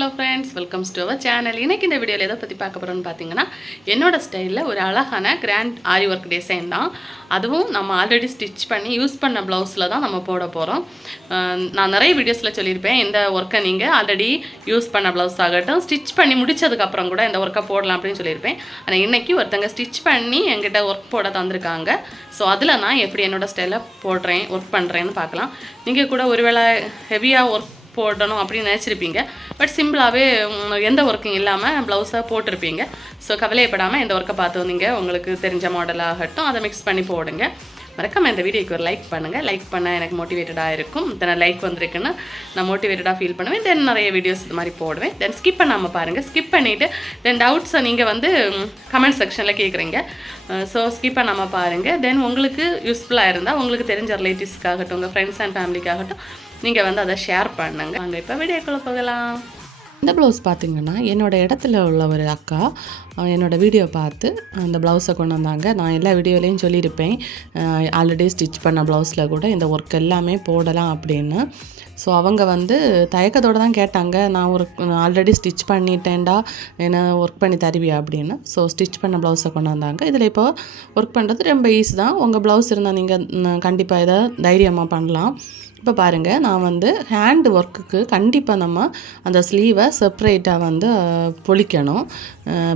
Hello friends welcomes to our channel இன்னைக்கு இந்த வீடியோவில் எதை பற்றி பார்க்க போகிறோன்னு பார்த்தீங்கன்னா என்னோட ஸ்டைலில் ஒரு அழகான கிராண்ட் ஆரி ஒர்க் டிசைன் தான். அதுவும் நம்ம ஆல்ரெடி ஸ்டிச் பண்ணி யூஸ் பண்ண ப்ளவுஸில் தான் நம்ம போட போகிறோம் நான் நிறைய வீடியோஸில் சொல்லியிருப்பேன் இந்த ஒர்க்கை நீங்கள் ஆல்ரெடி யூஸ் பண்ண ப்ளவுஸ் ஆகட்டும் ஸ்டிச் பண்ணி முடிச்சதுக்கப்புறம் கூட இந்த ஒர்க்கை போடலாம் அப்படின்னு சொல்லியிருப்பேன். ஆனால் இன்றைக்கி ஒருத்தங்க ஸ்டிச் பண்ணி எங்கிட்ட ஒர்க் போட தந்திருக்காங்க. ஸோ அதில் நான் எப்படி என்னோட ஸ்டைலில் போடுறேன் ஒர்க் பண்ணுறேன்னு பார்க்கலாம். நீங்கள் கூட ஒருவேளை ஹெவியாக ஒர்க் போடணும் அப்படின்னு நினச்சிருப்பீங்க. பட் சிம்பிளாகவே எந்த ஒர்க்கும் இல்லாமல் ப்ளவுஸாக போட்டிருப்பீங்க. ஸோ கவலையப்படாமல் எந்த ஒர்க்கை பார்த்து வந்தீங்க. உங்களுக்கு தெரிஞ்ச மாடலாகட்டும் அதை மிக்ஸ் பண்ணி போடுங்க. மறக்காம இந்த வீடியோக்கு ஒரு லைக் பண்ணுங்கள் லைக் பண்ணால் எனக்கு மோட்டிவேட்டடாக இருக்கும். தென் லைக் வந்திருக்குன்னு நான் மோட்டிவேட்டடாக ஃபீல் பண்ணுவேன். தென் நிறைய வீடியோஸ் இது மாதிரி போடுவேன். தென் ஸ்கிப் பண்ணாமல் பாருங்கள் ஸ்கிப் பண்ணிவிட்டு தென் டவுட்ஸை நீங்கள் வந்து கமெண்ட் செக்ஷனில் கேட்குறீங்க ஸோ ஸ்கிப் பண்ணாமல் பாருங்கள் தென் உங்களுக்கு யூஸ்ஃபுல்லாக இருந்தால் உங்களுக்கு தெரிஞ்ச ரிலேட்டிவ்ஸ்க்காகட்டும் உங்கள் ஃப்ரெண்ட்ஸ் அண்ட் ஃபேமிலிக்காகட்டும் நீங்கள் வந்து அதை ஷேர் பண்ணுங்க. நாங்கள் இப்போ வீடியோக்குள்ளே போகலாம். இந்த ப்ளவுஸ் பார்த்தீங்கன்னா என்னோடய இடத்துல உள்ள ஒரு அக்கா என்னோடய வீடியோ பார்த்து அந்த ப்ளவுஸை கொண்டு வந்தாங்க. நான் எல்லா வீடியோலையும் சொல்லியிருப்பேன். ஆல்ரெடி ஸ்டிச் பண்ண ப்ளவுஸில் கூட இந்த ஒர்க் எல்லாமே போடலாம் அப்படின்னு. ஸோ அவங்க வந்து தயக்கத்தோடு தான் கேட்டாங்க. நான் ஒரு ஆல்ரெடி ஸ்டிச் பண்ணிட்டேன்டா. என்ன ஒர்க் பண்ணி தருவியா அப்படின்னு. ஸோ ஸ்டிச் பண்ண ப்ளவுஸை கொண்டு வந்தாங்க. இதில் இப்போ ஒர்க் பண்ணுறது ரொம்ப ஈஸி தான். உங்கள் ப்ளவுஸ் இருந்தால் நீங்கள் கண்டிப்பாக இதை தைரியமாக பண்ணலாம். இப்போ பாருங்கள் நான் வந்து ஹேண்ட் ஒர்க்குக்கு கண்டிப்பாக நம்ம அந்த ஸ்லீவை செப்ரேட்டாக வந்து பொழிக்கணும்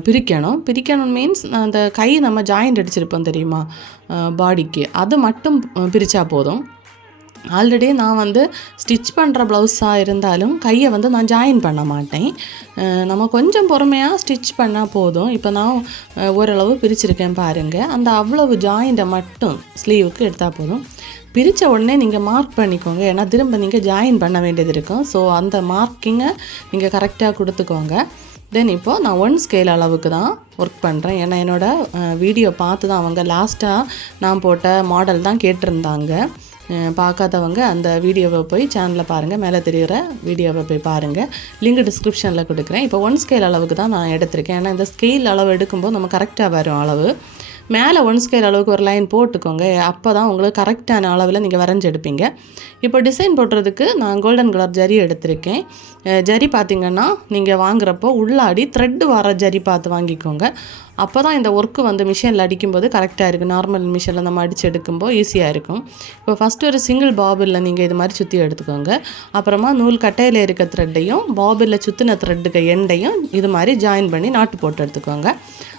பிரிக்கணும். பிரிக்கணும் மீன்ஸ் அந்த கை நம்ம ஜாயிண்ட் அடிச்சிருப்போம் தெரியுமா? பாடிக்கு அது மட்டும் பிரித்தா போதும். ஆல்ரெடி நான் வந்து ஸ்டிச் பண்ணுற ப்ளவுஸாக இருந்தாலும் கையை வந்து நான் ஜாயின் பண்ண மாட்டேன். நம்ம கொஞ்சம் பொறுமையாக ஸ்டிச் பண்ணால் போதும். இப்போ நான் ஓரளவு பிரிச்சிருக்கேன் பாருங்கள் அந்த அவ்வளவு ஜாயிண்ட்டை மட்டும் ஸ்லீவுக்கு எடுத்தால் போதும். பிரித்த உடனே நீங்கள் மார்க் பண்ணிக்கோங்க. ஏன்னா திரும்ப நீங்கள் ஜாயின் பண்ண வேண்டியது இருக்கும். ஸோ அந்த மார்க்கிங்கை நீங்கள் கரெக்டாக கொடுத்துக்கோங்க. தென் இப்போது நான் ஒன் ஸ்கேல் அளவுக்கு தான் ஒர்க் பண்ணுறேன் ஏன்னா என்னோடய வீடியோ பார்த்து தான் அவங்க லாஸ்ட்டாக நான் போட்ட மாடல் தான் கேட்டிருந்தாங்க. பார்க்காதவங்க அந்த வீடியோவை போய் சேனலில் பாருங்கள் மேலே தெரிகிற வீடியோவை போய் பாருங்கள் லிங்க் டிஸ்கிரிப்ஷனில் கொடுக்குறேன். இப்போ ஒன் ஸ்கேல் அளவுக்கு தான் நான் எடுத்திருக்கேன். ஏன்னா இந்த ஸ்கேல் அளவு எடுக்கும்போது நம்ம கரெக்டாக வரும் அளவு. மேலே ஒன் ஸ்கேல் அளவுக்கு ஒரு லைன் போட்டுக்கோங்க. அப்போ தான் உங்களுக்கு கரெக்டான அளவில் நீங்கள் வரைஞ்சி எடுப்பீங்க. இப்போ டிசைன் போடுறதுக்கு நான் கோல்டன் கலர் ஜரி எடுத்திருக்கேன். ஜரி பார்த்திங்கன்னா நீங்கள் வாங்குறப்போ உள்ளாடி த்ரெட்டு வர ஜரி பார்த்து வாங்கிக்கோங்க. அப்போ தான் இந்த ஒர்க்கு வந்து மிஷினில் அடிக்கும்போது கரெக்டாக இருக்கும். நார்மல் மிஷினில் நம்ம அடித்து எடுக்கும்போது ஈஸியாக இருக்கும். இப்போ ஃபஸ்ட்டு ஒரு சிங்கிள் பாபிளில் நீங்கள் இது மாதிரி சுற்றி எடுத்துக்கோங்க. அப்புறமா நூல் கட்டையில் இருக்க த்ரெட்டையும் பாபிளில் சுற்றின த்ரெட்டுக்கு எண்டையும் இது மாதிரி ஜாயின் பண்ணி நாட்டு போட்டு எடுத்துக்கோங்க.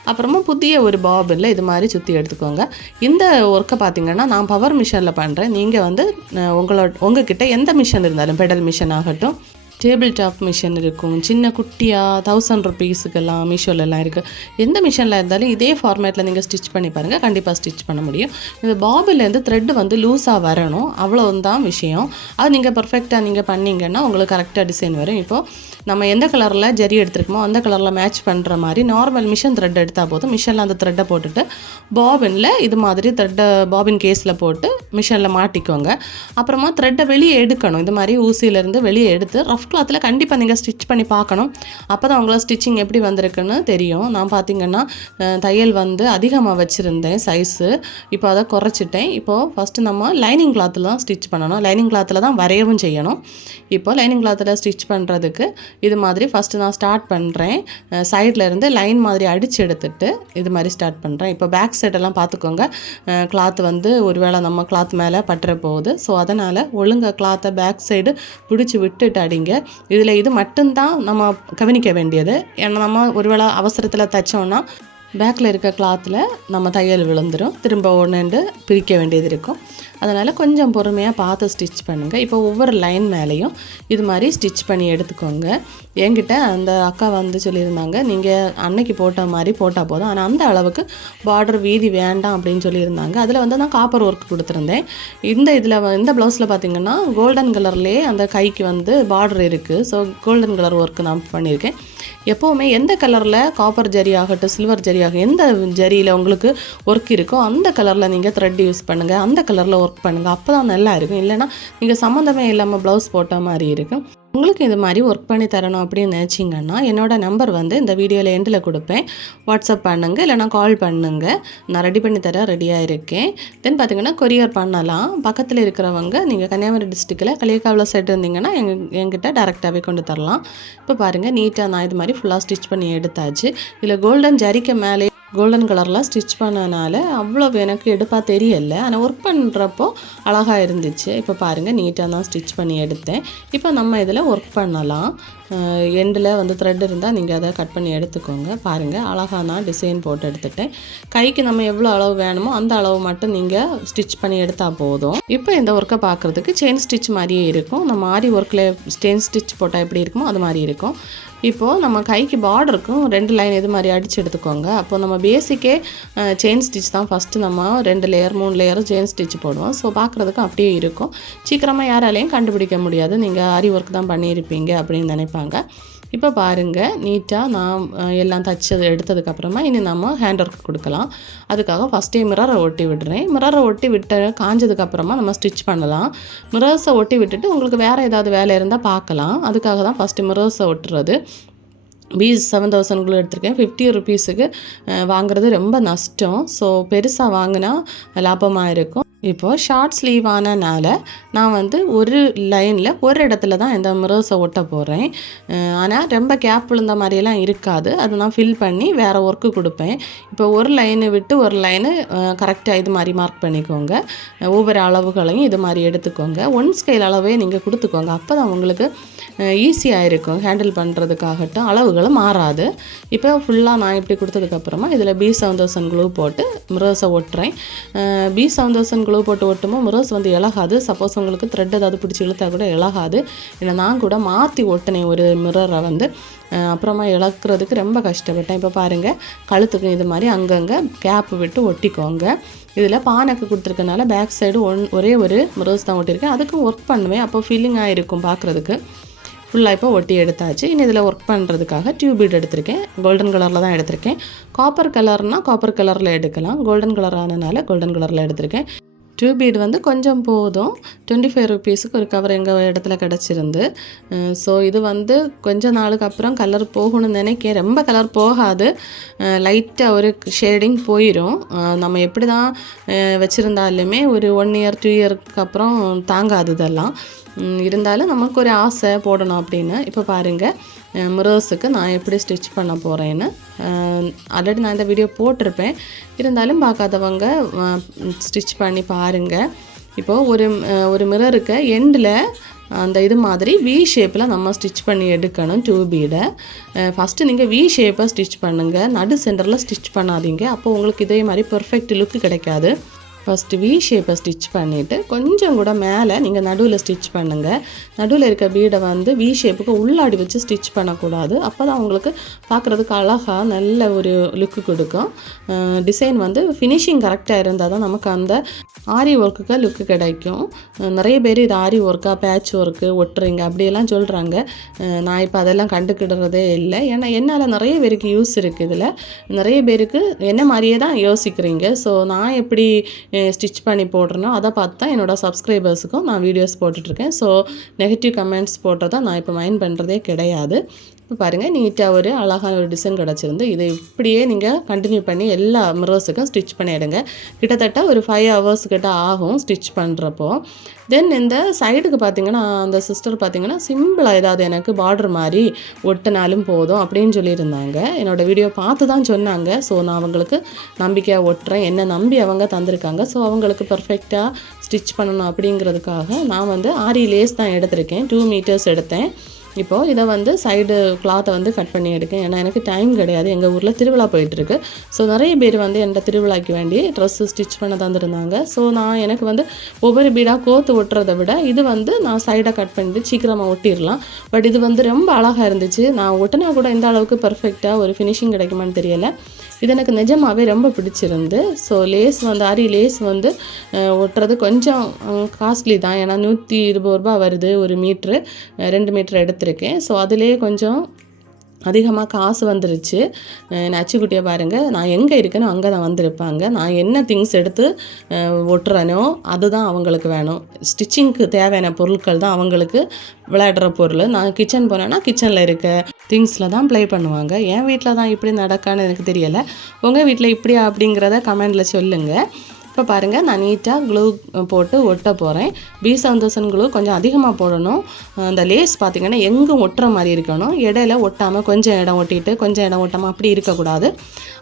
அப்புறமா புதிய ஒரு பாபிளில் இது மாதிரி சுற்றி எடுத்துக்கோங்க. இந்த ஒர்க்கை பார்த்தீங்கன்னா நான் பவர் மிஷினில் பண்ணுறேன் நீங்கள் வந்து உங்களோட உங்ககிட்ட எந்த மிஷின் இருந்தாலும் பெடல் மிஷின் ஆகட்டும் டேபிள் டாப் மிஷின் இருக்கும். சின்ன குட்டியாக தௌசண்ட் ருபீஸுக்கெல்லாம் மீஷோலெல்லாம் இருக்குது எந்த மிஷினில் இருந்தாலும் இதே ஃபார்மேட்டில் நீங்கள் ஸ்டிச் பண்ணி பாருங்கள் கண்டிப்பாக ஸ்டிச் பண்ண முடியும். இந்த பாபிலேருந்து த்ரெட் வந்து லூஸாக வரணும். அவ்வளோதான் விஷயம். அது நீங்கள் பர்ஃபெக்டாக நீங்கள் பண்ணிங்கன்னா உங்களுக்கு கரெக்டாக டிசைன் வரும். இப்போது நம்ம எந்த கலரில் ஜரி எடுத்துருக்கோமோ அந்த கலரில் மேட்ச் பண்ணுற மாதிரி நார்மல் மிஷின் த்ரெட் எடுத்தால் போதும். மிஷினில் அந்த த்ரெட்டை போட்டுட்டு பாபினில் இது மாதிரி த்ரெட்டை பாபின் கேஸில் போட்டு மிஷினில் மாட்டிக்கோங்க. அப்புறமா த்ரெட்டை வெளியே எடுக்கணும். இது மாதிரி ஊசியிலேருந்து வெளியே எடுத்து ரஃப் கிளாத்தில் கண்டிப்பாக நீங்கள் ஸ்டிச் பண்ணி பார்க்கணும். அப்போ தான் உங்களை ஸ்டிச்சிங் எப்படி வந்திருக்குன்னு தெரியும். நான் பார்த்தீங்கன்னா தையல் வந்து அதிகமாக வச்சுருந்தேன் சைஸு இப்போ அதை குறைச்சிட்டேன். இப்போது ஃபஸ்ட்டு நம்ம லைனிங் கிளாத்தில் தான் ஸ்டிச் பண்ணணும். லைனிங் கிளாத்தில் தான் வரையவும் செய்யணும். இப்போ லைனிங் கிளாத்தில் ஸ்டிச் பண்ணுறதுக்கு இது மாதிரி ஃபஸ்ட்டு நான் ஸ்டார்ட் பண்ணுறேன் சைடில் இருந்து லைன் மாதிரி அடித்து எடுத்துட்டு இது மாதிரி ஸ்டார்ட் பண்ணுறேன் இப்போ பேக் சைடெல்லாம் பார்த்துக்கோங்க கிளாத் வந்து ஒருவேளை நம்ம கிளாத் மேலே பட்டுற போகுது. ஸோ அதனால் ஒழுங்காக கிளாத்தை பேக் சைடு பிடிச்சி விட்டுட்டு அடிங்க. இதில் இது மட்டும்தான் நம்ம கவனிக்க வேண்டியது. ஏன்னா நம்ம ஒருவேளை அவசரத்தில் தைச்சோன்னா பேக்கில் இருக்க கிளாத்தில் நம்ம தையல் விழுந்துடும் திரும்ப ஒன்று பிரிக்க வேண்டியது இருக்கும். அதனால் கொஞ்சம் பொறுமையாக பார்த்து ஸ்டிச் பண்ணுங்கள் இப்போ ஒவ்வொரு லைன் மேலேயும் இது மாதிரி ஸ்டிச் பண்ணி எடுத்துக்கோங்க. என்கிட்ட அந்த அக்கா வந்து சொல்லியிருந்தாங்க நீங்கள் அன்னைக்கு போட்ட மாதிரி போட்டால் போதும். ஆனால் அந்த அளவுக்கு பார்டர் வீதி வேண்டாம் அப்படின்னு சொல்லியிருந்தாங்க. அதில் வந்து நான் காப்பர் ஒர்க் கொடுத்துருந்தேன். இந்த இதில் இந்த ப்ளவுஸில் பார்த்தீங்கன்னா கோல்டன் கலர்லேயே அந்த கைக்கு வந்து பார்டர் இருக்குது ஸோ கோல்டன் கலர் ஒர்க் நான் பண்ணியிருக்கேன். எப்போவுமே எந்த கலரில் காப்பர் ஜரி ஆகட்டும் சில்வர் ஜரி ஆகட்டும் எந்த ஜரியில் உங்களுக்கு ஒர்க் இருக்கோ அந்த கலரில் நீங்கள் த்ரெட் யூஸ் பண்ணுங்கள் அந்த கலரில் ஒர்க் ஒர்க் பண்ணுங்கள் அப்போ தான் நல்லா இருக்கும். இல்லைன்னா நீங்கள் சம்மந்தமே இல்லாமல் ப்ளவுஸ் போட்ட மாதிரி இருக்கும். உங்களுக்கு இது மாதிரி ஒர்க் பண்ணி தரணும் அப்படின்னு நினச்சிங்கன்னா என்னோடய நம்பர் வந்து இந்த வீடியோவில் எண்டில் கொடுப்பேன். வாட்ஸ்அப் பண்ணுங்கள் இல்லைனா கால் பண்ணுங்கள் நான் ரெடி பண்ணி தர ரெடியாக இருக்கேன். தென் பார்த்தீங்கன்னா கொரியர் பண்ணலாம். பக்கத்தில் இருக்கிறவங்க நீங்கள் கன்னியாகுமரி டிஸ்ட்ரிக்டில் களியக்காவில் சைடு இருந்தீங்கன்னா எங்க எங்கிட்ட டேரெக்டாகவே கொண்டு தரலாம். இப்போ பாருங்கள் நீட்டாக நான் இது மாதிரி ஃபுல்லாக ஸ்டிச் பண்ணி எடுத்தாச்சு. இதில் கோல்டன் ஜரிக்க மேலே கோல்டன் கலரில் ஸ்டிச் பண்ணனால அவ்வளோ எனக்கு எடுப்பாக தெரியல. ஆனால் ஒர்க் பண்ணுறப்போ அழகாக இருந்துச்சு. இப்போ பாருங்கள் நீட்டாக தான் ஸ்டிச் பண்ணி எடுத்தேன். இப்போ நம்ம இதில் ஒர்க் பண்ணலாம். எண்டில் வந்து த்ரெட் இருந்தால் நீங்கள் அதை கட் பண்ணி எடுத்துக்கோங்க. பாருங்கள் அழகாக நான் டிசைன் போட்டு எடுத்துட்டேன். கைக்கு நம்ம எவ்வளோ அளவு வேணுமோ அந்த அளவு மட்டும் நீங்கள் ஸ்டிச் பண்ணி எடுத்தால் போதும். இப்போ இந்த ஒர்க்கை பார்க்குறதுக்கு செயின் ஸ்டிச் மாதிரியே இருக்கும். நம்ம ஆரி ஒர்க்கில் செயின் ஸ்டிச் போட்டால் எப்படி இருக்குமோ அது மாதிரி இருக்கும். இப்போது நம்ம கைக்கு பார்டருக்கும் ரெண்டு லைன் இது மாதிரி அடித்து எடுத்துக்கோங்க. அப்போ நம்ம பேசிக்கே செயின் ஸ்டிச் தான் ஃபஸ்ட்டு நம்ம ரெண்டு லேயர் மூணு லேயர் செயின் ஸ்டிச் போடுவோம். ஸோ பார்க்குறதுக்கு அப்படியே இருக்கும். சீக்கிரமாக யாராலையும் கண்டுபிடிக்க முடியாது. நீங்கள் ஆரி ஒர்க் தான் பண்ணியிருப்பீங்க அப்படின்னு நினைப்பாங்க. இப்போ பாருங்கள் நீட்டாக நான் எல்லாம் தச்சது எடுத்ததுக்கப்புறமா இனி நம்ம ஹேண்ட் ஒர்க் கொடுக்கலாம். அதுக்காக ஃபஸ்ட்டே மிரரை ஒட்டி விடுறேன். மிரரை ஒட்டி விட்ட காஞ்சதுக்கப்புறமா நம்ம ஸ்டிச் பண்ணலாம். மிரர்ஸை ஒட்டி விட்டுட்டு உங்களுக்கு வேறு ஏதாவது வேலை இருந்தால் பார்க்கலாம். அதுக்காக தான் ஃபஸ்ட்டு மிரர்ஸை ஒட்டுறது. பீஸ் செவன் தௌசண்ட்குள்ளே எடுத்திருக்கேன். ஃபிஃப்டி ருபீஸுக்கு வாங்குறது ரொம்ப நஷ்டம். ஸோ பெருசாக வாங்கினா லாபமாக இருக்கும். இப்போது ஷார்ட் ஸ்லீவ் ஆனனால நான் வந்து ஒரு லைனில் ஒரு இடத்துல தான் இந்த மிரர்ஸை ஒட்ட போகிறேன் ஆனால் ரொம்ப கேப் விழுந்த மாதிரியெல்லாம் இருக்காது. அது நான் ஃபில் பண்ணி வேறு ஒர்க்கு கொடுப்பேன். இப்போ ஒரு லைனை விட்டு ஒரு லைனு கரெக்டாக இது மாதிரி மார்க் பண்ணிக்கோங்க. ஒவ்வொரு அளவுகளையும் இது மாதிரி எடுத்துக்கோங்க. ஒன் ஸ்கேல் அளவே நீங்கள் கொடுத்துக்கோங்க. அப்போ தான் உங்களுக்கு ஈஸியாக இருக்கும். ஹேண்டில் பண்ணுறதுக்காகட்டும் அளவுகளும் மாறாது. இப்போ ஃபுல்லாக நான் இப்படி கொடுத்ததுக்கப்புறமா இதில் பி செவன் க்ளூ போட்டு மிரர்ஸை ஒட்டுறேன். பி செவன் க்ளூ க்ளூ போட்டு ஒட்டுமோ மிரர்ஸ் வந்து இழகாது. சப்போஸ் உங்களுக்கு த்ரெட் ஏதாவது பிடிச்சி இழுத்தா கூட இழகாது. ஏன்னா நான் கூட மாற்றி ஒட்டினேன் ஒரு மிரரை வந்து. அப்புறமா இழக்கிறதுக்கு ரொம்ப கஷ்டப்பட்டேன். இப்போ பாருங்கள் கழுத்துக்கும் இது மாதிரி அங்கங்கே கேப் விட்டு ஒட்டிக்கோங்க. இதில் பானைக்கு கொடுத்துருக்கனால பேக் சைடு ஒன் ஒரே ஒரு மிரர்ஸ் தான் ஒட்டியிருக்கேன். அதுக்கும் ஒர்க் பண்ணுவேன். அப்போ ஃபீலிங்காக இருக்கும் பார்க்குறதுக்கு ஃபுல்லாக இப்போ ஒட்டி எடுத்தாச்சு. இனி இதில் ஒர்க் பண்ணுறதுக்காக டியூப் பீட் எடுத்திருக்கேன். கோல்டன் கலரில் தான் எடுத்திருக்கேன். காப்பர் கலர்னால் காப்பர் கலரில் எடுக்கலாம். கோல்டன் கலர் ஆனனால கோல்டன் கலரில் எடுத்திருக்கேன். டியூப் பீட் வந்து கொஞ்சம் போதும். டுவெண்ட்டி ஃபைவ் ருபீஸுக்கு ஒரு கவர் எங்கள் இடத்துல கிடச்சிருந்து. ஸோ இது வந்து கொஞ்ச நாளுக்கு அப்புறம் கலர் போகணும்னு நினைக்கிறேன். ரொம்ப கலர் போகாது. லைட்டாக ஒரு ஷேடிங் போயிடும் நம்ம எப்படி தான் வச்சுருந்தாலுமே ஒரு ஒன் இயர் டூ இயருக்கு அப்புறம் தாங்காது இதெல்லாம். இருந்தாலும் நமக்கு ஒரு ஆசை போடணும் அப்படின்னு. இப்போ பாருங்கள் மிரர்ஸுக்கு நான் எப்படி ஸ்டிச் பண்ண போகிறேன்னு ஆல்ரெடி நான் இந்த வீடியோ போட்டிருப்பேன். இருந்தாலும் பார்க்காதவங்க ஸ்டிச் பண்ணி பாருங்கள் இப்போது ஒரு ஒரு மிரருக்கு எண்டில் அந்த இது மாதிரி வி ஷேப்பில் நம்ம ஸ்டிச் பண்ணி எடுக்கணும் டூ பீடை ஃபஸ்ட்டு நீங்கள் வி ஷேப்பை ஸ்டிச் பண்ணுங்கள் நடு சென்டரில் ஸ்டிச் பண்ணாதீங்க. அப்போ உங்களுக்கு இதே மாதிரி பெர்ஃபெக்ட் லுக்கு கிடைக்காது. ஃபஸ்ட்டு வி ஷேப்பை ஸ்டிச் பண்ணிவிட்டு கொஞ்சம் கூட மேலே நீங்கள் நடுவில் ஸ்டிச் பண்ணுங்கள் நடுவில் இருக்க பீடை வந்து வி ஷேப்புக்கு உள்ளாடி வச்சு ஸ்டிச் பண்ணக்கூடாது. அப்போ தான் உங்களுக்கு பார்க்குறதுக்கு அழகாக நல்ல ஒரு லுக்கு கொடுக்கும். டிசைன் வந்து ஃபினிஷிங் கரெக்டாக இருந்தால் தான் நமக்கு அந்த ஆரி ஒர்க்குக்கு லுக்கு கிடைக்கும். நிறைய பேர் இது ஆரி ஒர்க்காக பேட்ச் ஒர்க்கு ஒட்டுறீங்க அப்படியெல்லாம் சொல்கிறாங்க நான் இப்போ அதெல்லாம் கண்டுக்கிடுறதே இல்லை. ஏன்னா என்னால் நிறைய பேருக்கு யூஸ் இருக்குது இதில். நிறைய பேருக்கு என்ன மாதிரியே தான் யோசிக்கிறீங்க. ஸோ நான் எப்படி ஸ்டிச் பண்ணி போடுறேனோ அதை பார்த்து தான் என்னோடய சப்ஸ்கிரைபர்ஸுக்கும் நான் வீடியோஸ் போட்டுட்ருக்கேன் ஸோ நெகட்டிவ் கமெண்ட்ஸ் போட்டதான் நான் இப்போ மைண்ட் பண்ணுறதே கிடையாது. இப்போ பாருங்கள் நீட்டாக ஒரு அழகான ஒரு டிசைன் கிடச்சிருந்து இதை இப்படியே நீங்கள் கண்டினியூ பண்ணி எல்லா மிரர்ஸுக்கும் ஸ்டிச் பண்ணிவிடுங்க கிட்டத்தட்ட ஒரு ஃபைவ் ஹவர்ஸ் கிட்ட ஆகும் ஸ்டிச் பண்ணுறப்போ தென் இந்த சைடுக்கு பார்த்தீங்கன்னா அந்த சிஸ்டர் பார்த்தீங்கன்னா சிம்பிளாக ஏதாவது எனக்கு பார்டர் மாதிரி ஒட்டினாலும் போதும் அப்படின்னு சொல்லியிருந்தாங்க. என்னோடய வீடியோ பார்த்து தான் சொன்னாங்க. ஸோ நான் அவங்களுக்கு நம்பிக்கையாக ஒட்டுறேன். என்ன நம்பி அவங்க தந்திருக்காங்க. ஸோ அவங்களுக்கு பர்ஃபெக்டாக ஸ்டிச் பண்ணணும் அப்படிங்கிறதுக்காக நான் வந்து ஆரி லேஸ் தான் எடுத்திருக்கேன். டூ மீட்டர்ஸ் எடுத்தேன். இப்போது இதை வந்து சைடு கிளாத்தை வந்து கட் பண்ணி எடுக்கேன். ஏன்னா எனக்கு டைம் கிடையாது. எங்கள் ஊரில் திருவிழா போயிட்டுருக்கு ஸோ நிறைய பேர் வந்து என்கிட்ட திருவிழாக்கு வேண்டி ட்ரெஸ்ஸு ஸ்டிச் பண்ண தந்துருந்தாங்க ஸோ நான் எனக்கு வந்து ஒவ்வொரு பீடாக கோத்து ஒட்டுறதை விட இது வந்து நான் சைடாக கட் பண்ணிட்டு சீக்கிரமாக ஒட்டிடலாம். பட் இது வந்து ரொம்ப அழகாக இருந்துச்சு. நான் ஒட்டினா கூட இந்த அளவுக்கு பர்ஃபெக்டாக ஒரு ஃபினிஷிங் கிடைக்குமான்னு தெரியல. இது எனக்கு நிஜமாகவே ரொம்ப பிடிச்சிருந்து. ஸோ லேஸ் வந்து அரி லேஸ் வந்து ஒட்டுறது கொஞ்சம் காஸ்ட்லி தான். ஏன்னா நூற்றி இருபது ரூபா வருது ஒரு மீட்ரு ரெண்டு மீட்ரு எடுத்திருக்கேன். ஸோ அதிலே கொஞ்சம் அதிகமாக காசு வந்துருச்சு. அஹ் நச்சுக்குட்டியை பாருங்கள் நான் எங்கே இருக்கேனோ அங்கே தான் வந்திருப்பாங்க. நான் என்ன திங்ஸ் எடுத்து ஒட்டுறேனோ அதுதான் அவங்களுக்கு வேணும். ஸ்டிச்சிங்க்கு தேவையான பொருட்கள் தான் அவங்களுக்கு விளையாடுற பொருள். நான் கிச்சன் போனேன்னா கிச்சனில் இருக்க திங்ஸில் தான் ப்ளே பண்ணுவாங்க. என் வீட்டில் தான் இப்படி நடக்கான்னு எனக்கு தெரியலை. உங்கள் வீட்டில் இப்படியா அப்படிங்கிறத கமெண்டில் சொல்லுங்கள் இப்போ பாருங்கள் நான் நீட்டாக க்ளூ போட்டு ஒட்ட போகிறேன் பி சந்தோஷன் க்ளூ கொஞ்சம் அதிகமாக போடணும். அந்த லேஸ் பார்த்தீங்கன்னா எங்கும் ஒட்டுற மாதிரி இருக்கணும். இடையில ஒட்டாமல் கொஞ்சம் இடம் ஒட்டிட்டு கொஞ்சம் இடம் ஒட்டாமல் அப்படி இருக்கக்கூடாது.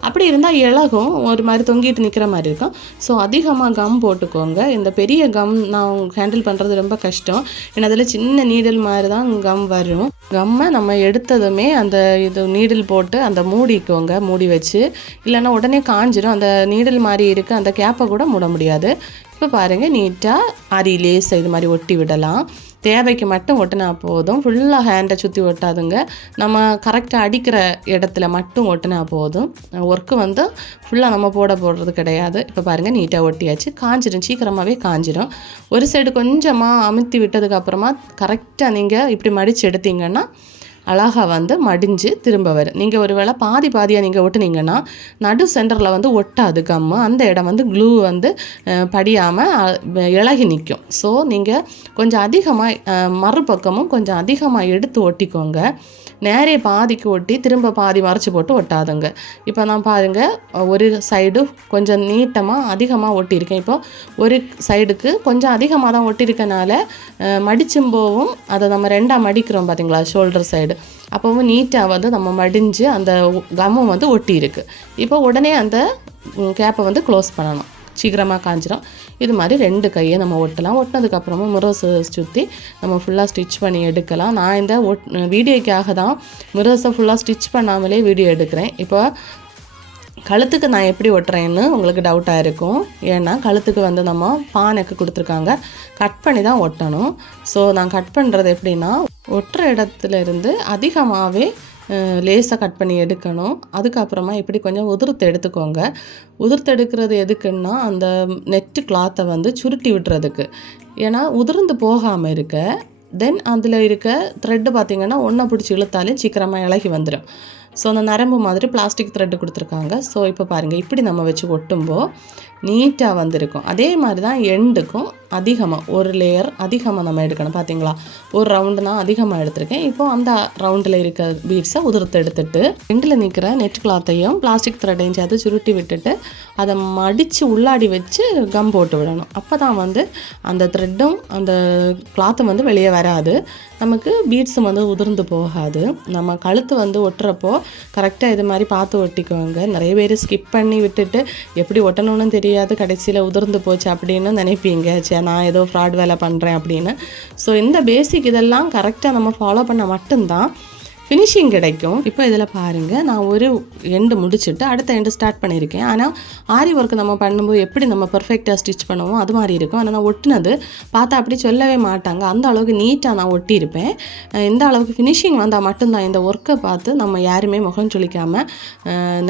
அப்படி இருந்தால் இலகும் ஒரு மாதிரி தொங்கிட்டு நிற்கிற மாதிரி இருக்கும். ஸோ அதிகமாக கம் போட்டுக்கோங்க. இந்த பெரிய கம் நான் ஹேண்டில் பண்ணுறது ரொம்ப கஷ்டம். ஏன்னா அதில் சின்ன நீடில் மாதிரி தான் கம் வரும் கம்மை நம்ம எடுத்ததுமே அந்த இது நீடில் போட்டு அந்த மூடிக்கோங்க. மூடி வச்சு. இல்லைன்னா உடனே காஞ்சிடும் அந்த நீடில் மாதிரி இருக்குது அந்த கேப்பை கூட மூட முடியாது. இப்போ பாருங்கள் நீட்டாக அரி லேஸ் இது மாதிரி ஒட்டி விடலாம். தேவைக்கு மட்டும் ஒட்டினா போதும். ஃபுல்லாக ஹேண்டை சுற்றி ஒட்டாதுங்க. நம்ம கரெக்டாக அடிக்கிற இடத்துல மட்டும் ஒட்டினா போதும். ஒர்க்கு வந்து ஃபுல்லாக நம்ம போட போடுறது கிடையாது. இப்போ பாருங்கள் நீட்டாக ஒட்டியாச்சு. காஞ்சிடும் சீக்கிரமாகவே காஞ்சிடும் ஒரு சைடு கொஞ்சமாக அமுத்தி விட்டதுக்கப்புறமா கரெக்டாக நீங்கள் இப்படி மடித்து எடுத்தீங்கன்னா அழகாக வந்து மடிஞ்சு திரும்ப வரும் நீங்கள் ஒரு வேளை பாதி பாதியாக நீங்கள் ஒட்டுனீங்கன்னா நடு சென்டரில் வந்து ஒட்டாது கம்மு. அந்த இடம் வந்து க்ளூ வந்து படியாமல் இழகி நிற்கும் ஸோ நீங்கள் கொஞ்சம் அதிகமாக மறுபக்கமும் கொஞ்சம் அதிகமாக எடுத்து ஒட்டிக்கோங்க. நேரே பாதிக்கு ஒட்டி திரும்ப பாதி மறைச்சி போட்டு ஒட்டாதுங்க. இப்போ நான் பாருங்கள் ஒரு சைடு கொஞ்சம் நீட்டமாக அதிகமாக ஒட்டியிருக்கேன். இப்போ ஒரு சைடுக்கு கொஞ்சம் அதிகமாக தான் ஒட்டியிருக்கனால மடிச்சும் போவும். அதை நம்ம ரெண்டாக மடிக்கிறோம் பார்த்தீங்களா ஷோல்டர் சைடு அப்போவும் நீட்டாக வந்து நம்ம மடிஞ்சு அந்த கம்மும் வந்து ஒட்டி இருக்குது இப்போ உடனே அந்த கேப்பை வந்து க்ளோஸ் பண்ணணும் சீக்கிரமாக காஞ்சிரும். இது மாதிரி ரெண்டு கையை நம்ம ஒட்டலாம். ஒட்டினதுக்கப்புறமா மிரர்ஸ் சுற்றி நம்ம ஃபுல்லாக ஸ்டிச் பண்ணி எடுக்கலாம். நான் இந்த ஒட் வீடியோக்காக தான் மிரோஸை ஃபுல்லாக ஸ்டிச் பண்ணாமலே வீடியோ எடுக்கிறேன். இப்போ கழுத்துக்கு நான் எப்படி ஒட்டுறேன்னு உங்களுக்கு டவுட்டாக இருக்கும் ஏன்னா கழுத்துக்கு வந்து நம்ம பானைக்கு கொடுத்துருக்காங்க. கட் பண்ணி தான் ஒட்டணும். ஸோ நான் கட் பண்ணுறது எப்படின்னா ஒட்டுற இடத்துல இருந்து அதிகமாகவே லேசாக கட் பண்ணி எடுக்கணும். அதுக்கப்புறமா இப்படி கொஞ்சம் உதிர்த்து எடுத்துக்கோங்க. உதிர்த்து எடுக்கிறது எதுக்குன்னா அந்த நெட்டு கிளாத்தை வந்து சுருட்டி விட்டுறதுக்கு ஏன்னா உதிர்ந்து போகாமல் இருக்க தென் அதில் இருக்க த்ரெட்டு பார்த்திங்கன்னா ஒன்றை பிடிச்சி இழுத்தாலே சீக்கிரமாக இலகி வந்துடும் ஸோ அந்த நரம்பு மாதிரி பிளாஸ்டிக் த்ரெட்டு கொடுத்துருக்காங்க. ஸோ இப்போ பாருங்கள் இப்படி நம்ம வச்சு ஒட்டும்போ நீட்டாக வந்திருக்கும். அதே மாதிரி தான் எண்டுக்கும் அதிகமாக ஒரு லேயர் அதிகமாக நம்ம எடுக்கணும். பார்த்தீங்களா ஒரு ரவுண்டு நான் அதிகமாக எடுத்திருக்கேன். இப்போ அந்த ரவுண்டில் இருக்க பீட்ஸை உதிர்த்து எடுத்துட்டு எண்டில் நிற்கிற நெட் கிளாத்தையும் பிளாஸ்டிக் த்ரெட்டையும் சேர்த்து சுருட்டி விட்டுட்டு அதை மடித்து உள்ளாடி வச்சு கம் போட்டு விடணும். அப்போ தான் வந்து அந்த த்ரெட்டும் அந்த கிளாத்தும் வந்து வெளியே வராது. நமக்கு பீட்ஸும் வந்து உதிர்ந்து போகாது. நம்ம கழுத்து வந்து ஒட்டுறப்போ கரெக்டாக இது மாதிரி பார்த்து ஒட்டிக்குவாங்க நிறைய பேர் ஸ்கிப் பண்ணி விட்டுட்டு எப்படி ஒட்டணும்னு தெரியும் முடியாது கடைசியில் உதிர்ந்து போச்சு அப்படின்னு நினைப்பீங்க. சே நான் ஏதோ ஃப்ராட் வேலை பண்ணுறேன் அப்படின்னு. ஸோ இந்த பேசிக் இதெல்லாம் கரெக்டாக நம்ம ஃபாலோ பண்ண மட்டும்தான். ஃபினிஷிங் கிடைக்கும். இப்போ இதில் பாருங்கள் நான் ஒரு எண்டு முடிச்சுட்டு அடுத்த எண்டு ஸ்டார்ட் பண்ணியிருக்கேன். ஆனால் ஆரி ஒர்க் நம்ம பண்ணும்போது எப்படி நம்ம பர்ஃபெக்டாக ஸ்டிச் பண்ணுவோம் அது மாதிரி இருக்கும். ஆனால் நான் ஒட்டினது பார்த்தா அப்படி சொல்லவே மாட்டாங்க. அந்த அளவுக்கு நீட்டாக நான் ஒட்டியிருப்பேன். இந்த அளவுக்கு ஃபினிஷிங் வந்தால் மட்டும்தான் இந்த ஒர்க்கை பார்த்து நம்ம யாருமே முகம் சொல்லிக்காமல்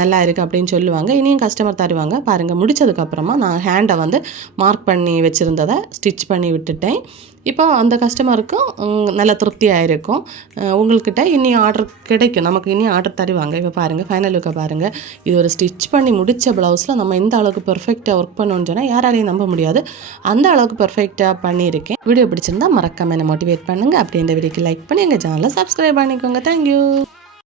நல்லா இருக்குது அப்படின்னு சொல்லுவாங்க. இனியும் கஸ்டமர் தருவாங்க. பாருங்கள் முடிச்சதுக்கப்புறமா நான் ஹேண்டை வந்து மார்க் பண்ணி வச்சுருந்ததை ஸ்டிச் பண்ணி விட்டுட்டேன். இப்போ அந்த கஸ்டமருக்கும் நல்ல திருப்தியாக இருக்கும் உங்கள்கிட்ட இனி ஆர்டர் கிடைக்கும். நமக்கு இனி ஆர்டர் தருவாங்க. இப்போ பாருங்கள் ஃபைனல் லுக்கை பாருங்கள் இது ஒரு ஸ்டிச் பண்ணி முடித்த ப்ளவுஸில் நம்ம இந்த அளவுக்கு பெர்ஃபெக்டாக ஒர்க் பண்ணோன்னு சொன்னால் யாராலையும் நம்ப முடியாது. அந்த அளவுக்கு பெர்ஃபெக்டாக பண்ணியிருக்கேன். வீடியோ பிடிச்சிருந்தா மறக்காம என்னை மோட்டிவேட் பண்ணுங்கள் அப்படி இந்த வீடியோக்கு லைக் பண்ணி எங்கள் சேனலை சப்ஸ்கிரைப் பண்ணிக்கோங்க. தேங்க்யூ